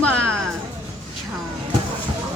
Ba? Ciao.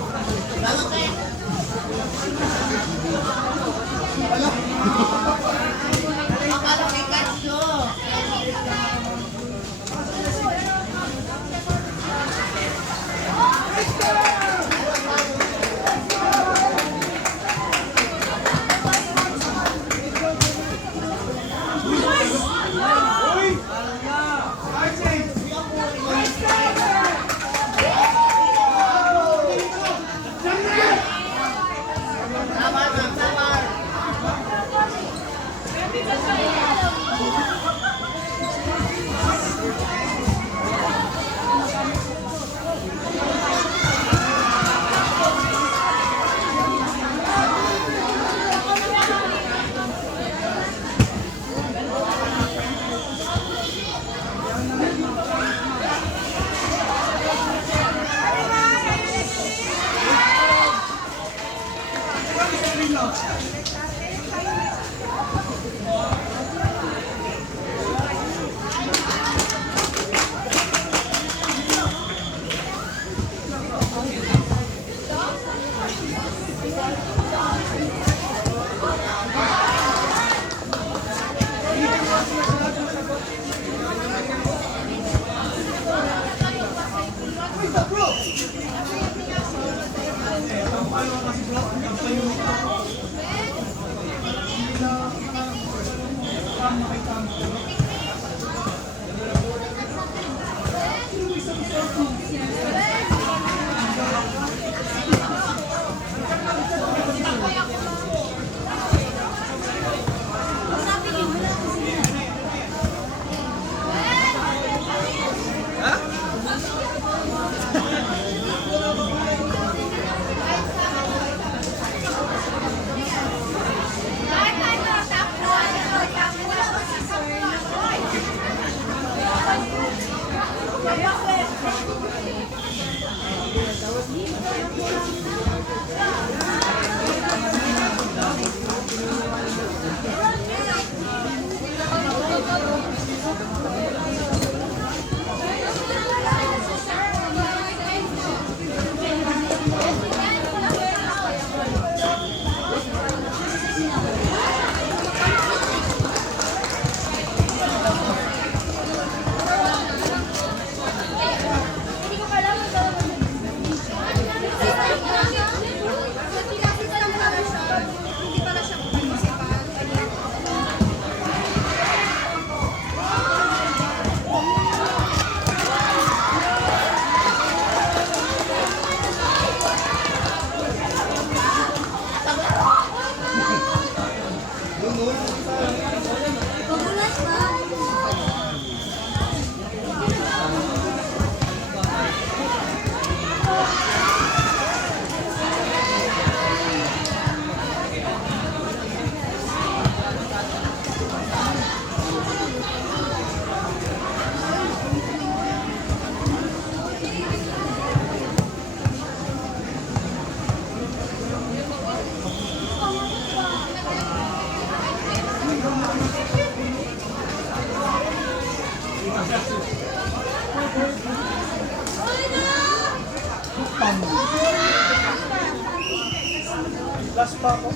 Last pa ako.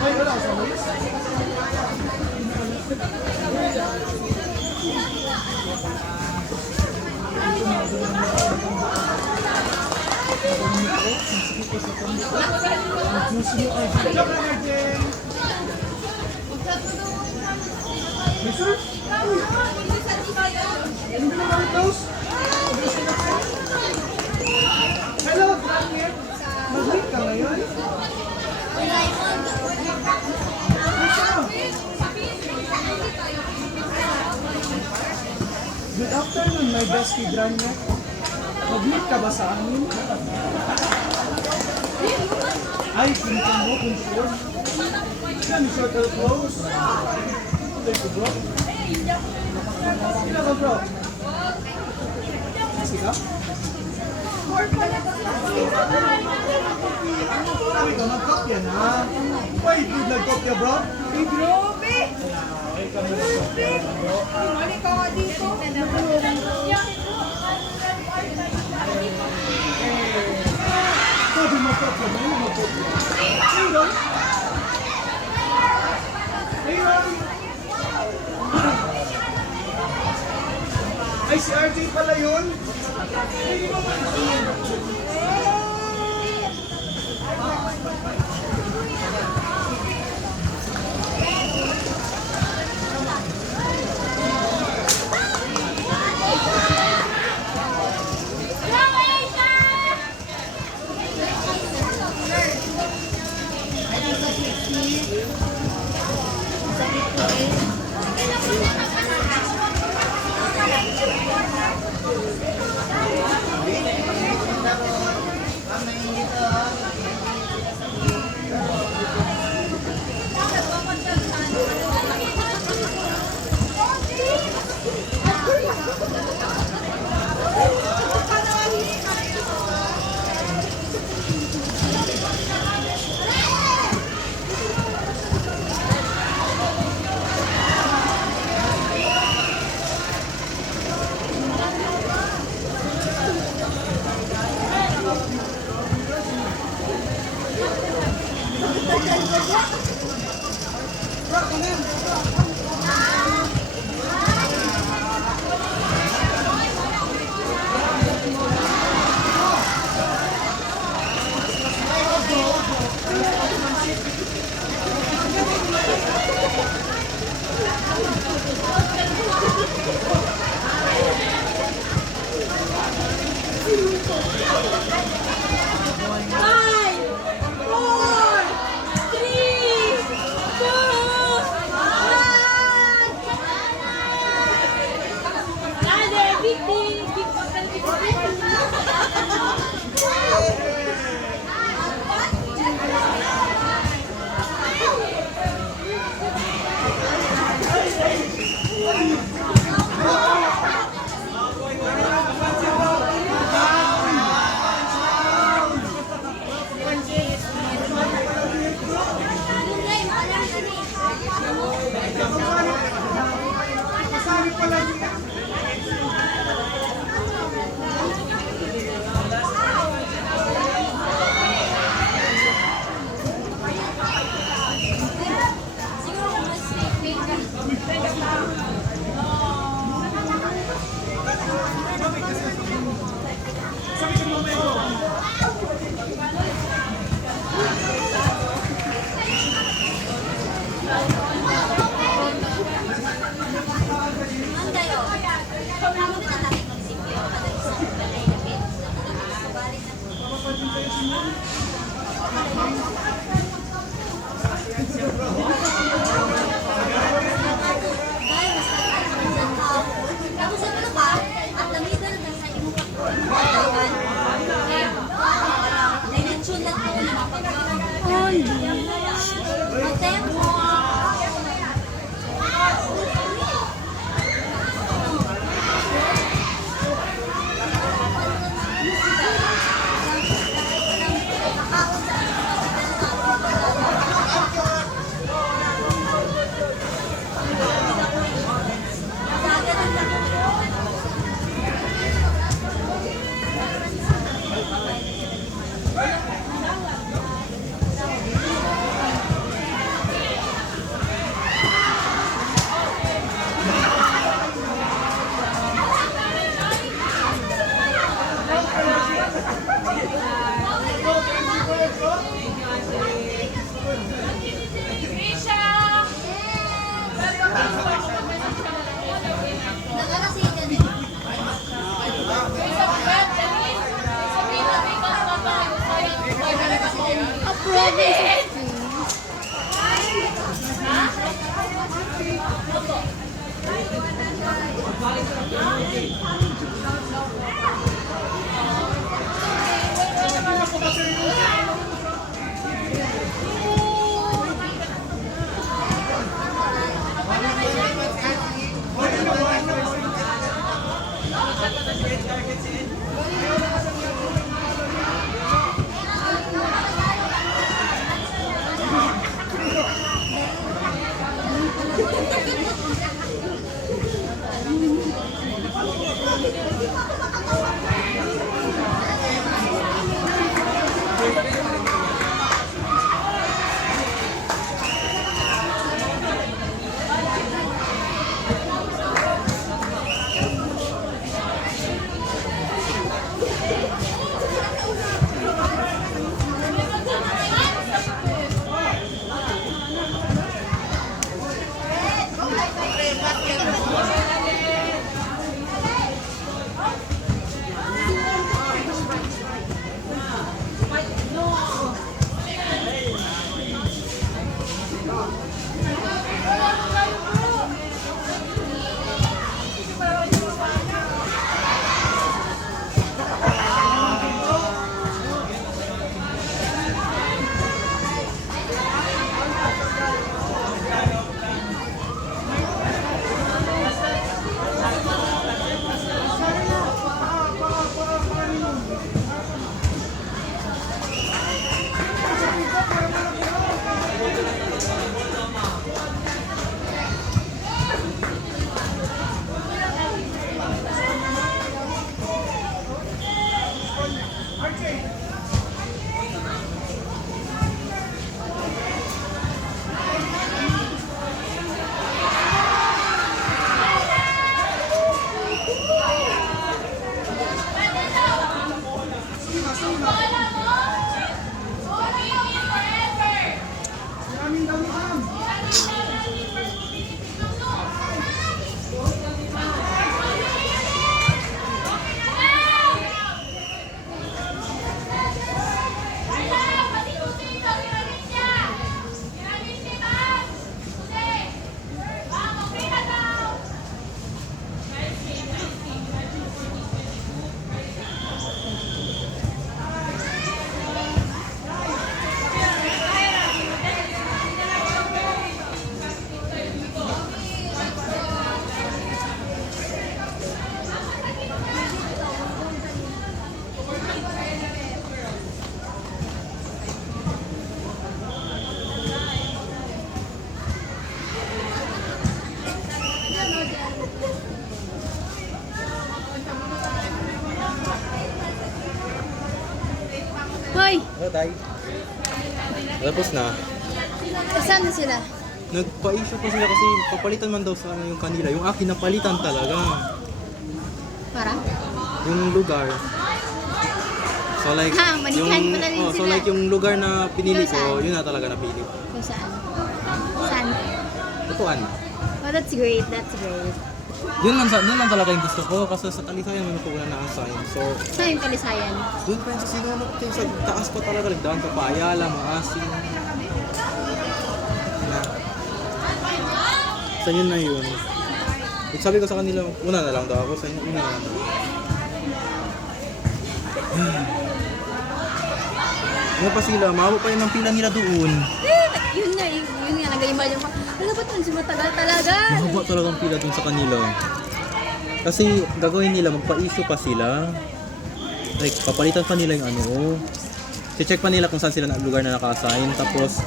Ay, wala ako sa list. Hello, Daniel. Mag-meet ka ngayon? Good afternoon, my bestie Grania. Mag-meet ka ba sa amin? Ay, pinkan mo kung sure. Yan, circle close. Thank you, bro. Sino ka, bro? Sino? Sabi ko, nagkopya na. Wait, dude, nagkopya, bro? Ay, grabe! Grabe! Bumalik ka nga dito. Sabi mo, kopya na yun, nagkopya. Aaron? Aaron? Ay, si RJ pala yun? Hoy! Oh, tay. Tapos na. Saan na sila? Nagpa-issue pa sila kasi papalitan man daw sa yung kanila. Yung akin napalitan talaga. Para? Yung lugar. So like, manikan pala rin so sila. like yung lugar na pinili Pero saan? ko, yun na talaga napili. Kung saan? Saan? Tutuan. Oh, that's great. That's great. Yun lang talaga yung gusto ko kasi sa Talisayan may ko na na-assign. So, Saan yung Kalisayan? doon pa yun sa sinunod din sa taas pa talaga. Nagdaan ka pa, Ayala, Maasin. Na. Sa yun na yun. Sabi ko sa kanila, una na lang daw ako. Sa inyo, una na lang daw. Ano pa sila, mahaba pa yun ang pila nila doon. Yun nga, nag-imbal yung ano ba ito? Matagal talaga. Mahaba talaga ang pila doon sa kanila. Kasi gagawin nila, magpa-issue pa sila. Like, papalitan pa nila yung ano. Si-check pa nila kung saan sila na lugar na naka-assign. Tapos,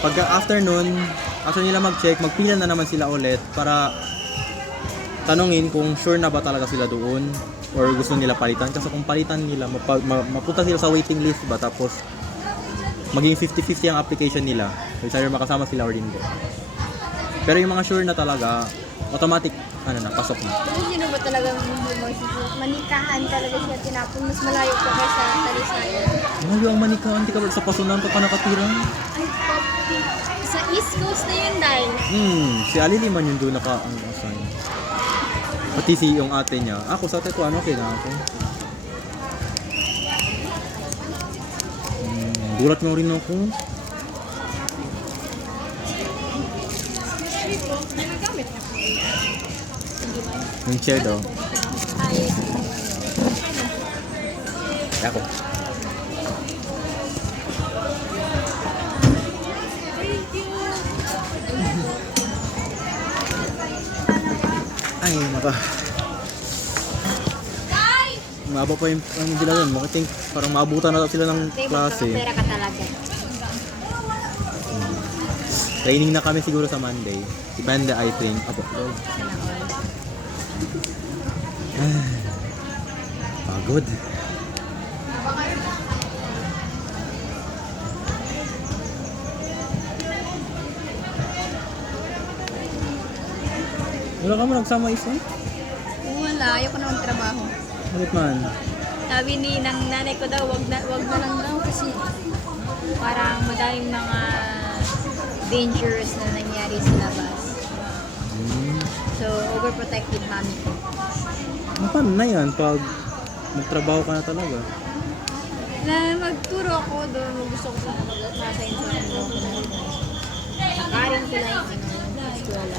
pag after nila mag-check, magpila na naman sila ulit para tanongin kung sure na ba talaga sila doon or gusto nila palitan. Kasi kung palitan nila, mapunta sila sa waiting list ba, tapos maging 50-50 ang application nila. So, either makasama sila or hindi. Pero yung mga sure na talaga, automatic, pasok na. Pero sino ba talagang manikahan talaga siya tinapon? Mas malayo pa kaysa Kalisayan. Malayo ang manikahan, di ka ba sa Pasunan ka pa nakatira? Ay, sa East Coast na yun dahil. Si Ali Liman yung doon naka-assign. Pati si yung ate niya. Ako sa ate ko, okay na ako. Gulat mo rin ako. Yung chair daw. Ay, Ako. Ay, naka. Maba pa yung ginawin mo. I think parang maabutan na sila ng klase. pera ka talaga. Training na kami siguro sa Monday. Depende, I think. Abo. Pagod. Wala ka mo nagsama isa? Wala, ayoko na magtrabaho. Bakit man? Sabi ni ng nanay ko daw, wag na lang daw kasi parang madaming mga dangerous na nangyari sa labas. So, overprotective mami ko. Paano na yan pag magtrabaho ka na talaga? Na magturo ako doon, gusto ko sana mag-assign sa kanila ko na sakarin ko lang yung eskwela.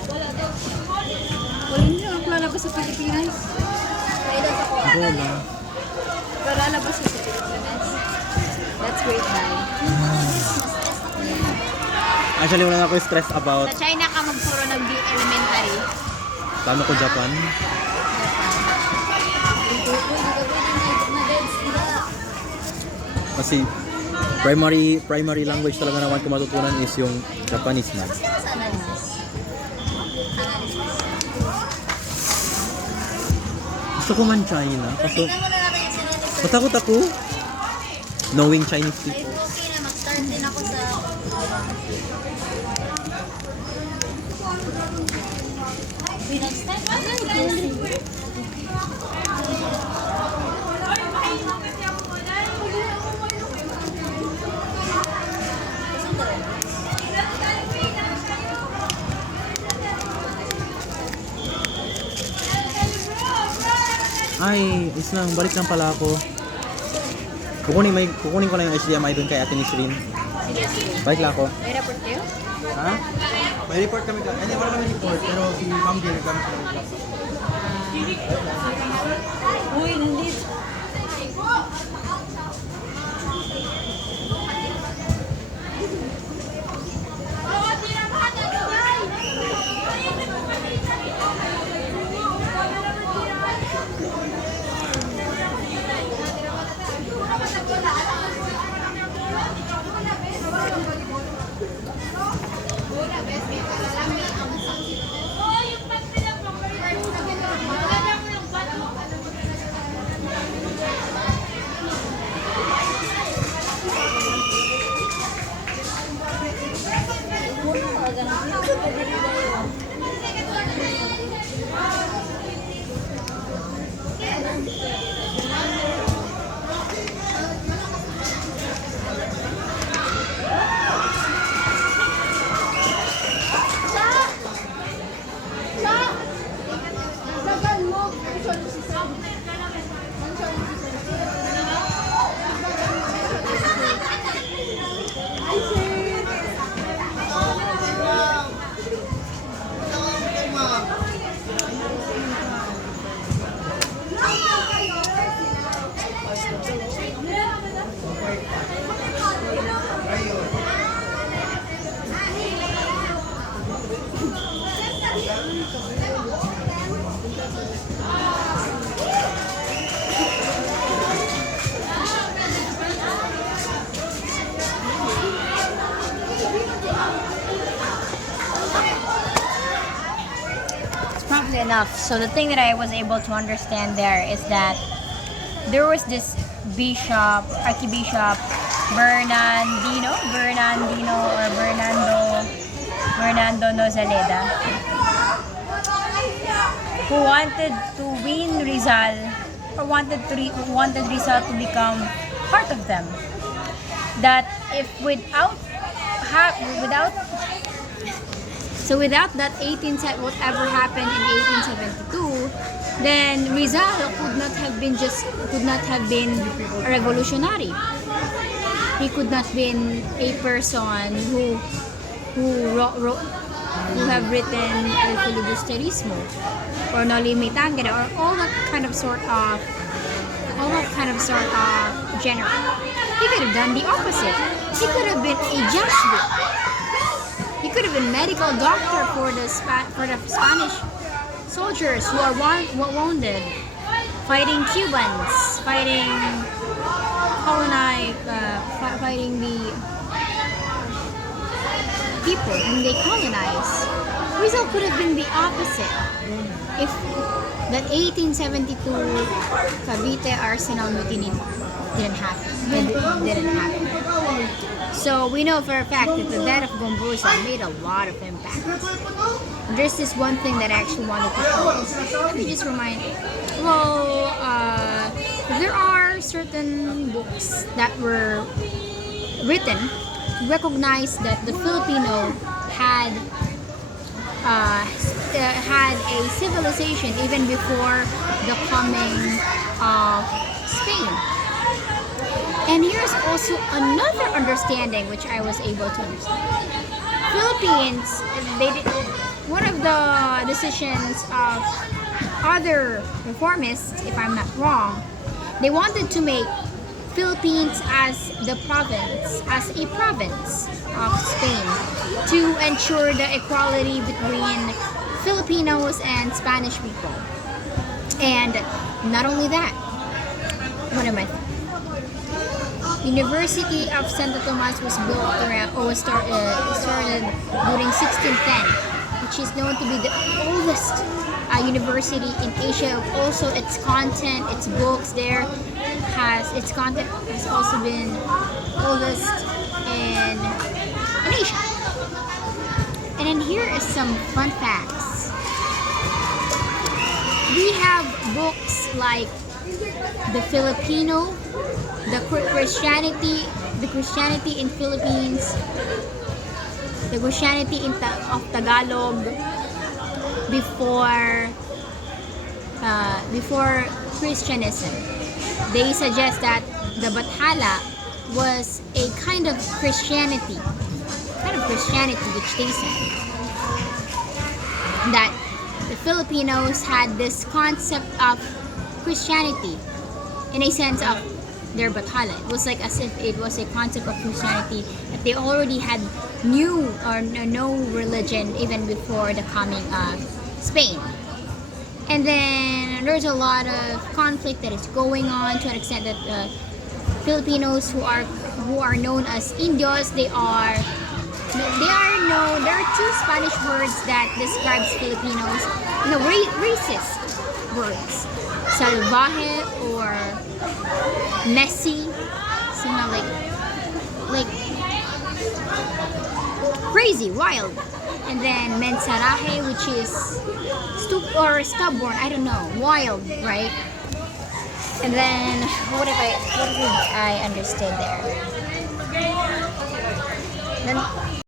Wala hindi ako lalabas sa Pilipinas. Kailan ako Wala. lalabas sa Pilipinas. That's great, bye. Actually, wala na ako stress about Sa China ka magturo ng elementary. tama ko Japan. Kasi primary language talaga naman ko matutunan is yung Japanese na. Gusto ko man China. Kaso matakot ako knowing Chinese people. Okay na, mag-start din ako sa... Next time, Ay, is lang, balik lang pala ako. Kukunin ko lang yung HDMI dun kay Ate Nisrin. Balik lang ako. may report kayo? Ha? May report kami ka. Hindi, wala kami report, pero si Ma'am Gil kami sa report. Uy, nandito. Probably enough. So the thing that I was able to understand there is that there was this bishop, Archbishop Bernardino or Bernardo Nozaleda, who wanted to win Rizal, or wanted Rizal to become part of them. That if without that whatever happened in 1872, then Rizal could not have been a revolutionary. He could not been a person who who have written El Filibusterismo or No Limit Tangere or all that kind of sort of genre. He could have done the opposite. He could have been a Jesuit. He could have been medical doctor for the Spanish soldiers who are wounded, fighting Cubans, fighting fighting the people whom they colonized. Rizal could have been the opposite if that 1872 Cavite Arsenal Mutiny didn't happen. So we know for a fact that the death of Gombosa made a lot of impact. There's this one thing that I actually wanted to show. Let me just remind you. Well, there are certain books that were written to recognize that the Filipino had a civilization even before the coming of Spain. And here's also another understanding which I was able to understand. Philippines, one of the decisions of other reformists, if I'm not wrong, they wanted to make Philippines as a province of Spain to ensure the equality between Filipinos and Spanish people. And not only that, University of Santo Tomas was built started during 1610, which is known to be the oldest university in Asia. Also, its content, its books there its content has also been oldest in Asia. And then here is some fun facts. We have books like The Filipino, the Christianity in Philippines, the Christianity of Tagalog before Christianism. They suggest that the Bathala was a kind of Christianity which they said that the Filipinos had this concept of Christianity in a sense of their Bathala. It was like as if it was a concept of Christianity that they already had no religion even before the coming of Spain. And then there's a lot of conflict that is going on to an extent that Filipinos who are known as Indios, there are two Spanish words that describes Filipinos, racist words. Salvaje or messy, something like crazy, wild. And then mensaraje, which is stubborn, I don't know, wild, right? And then what did I understood there? Then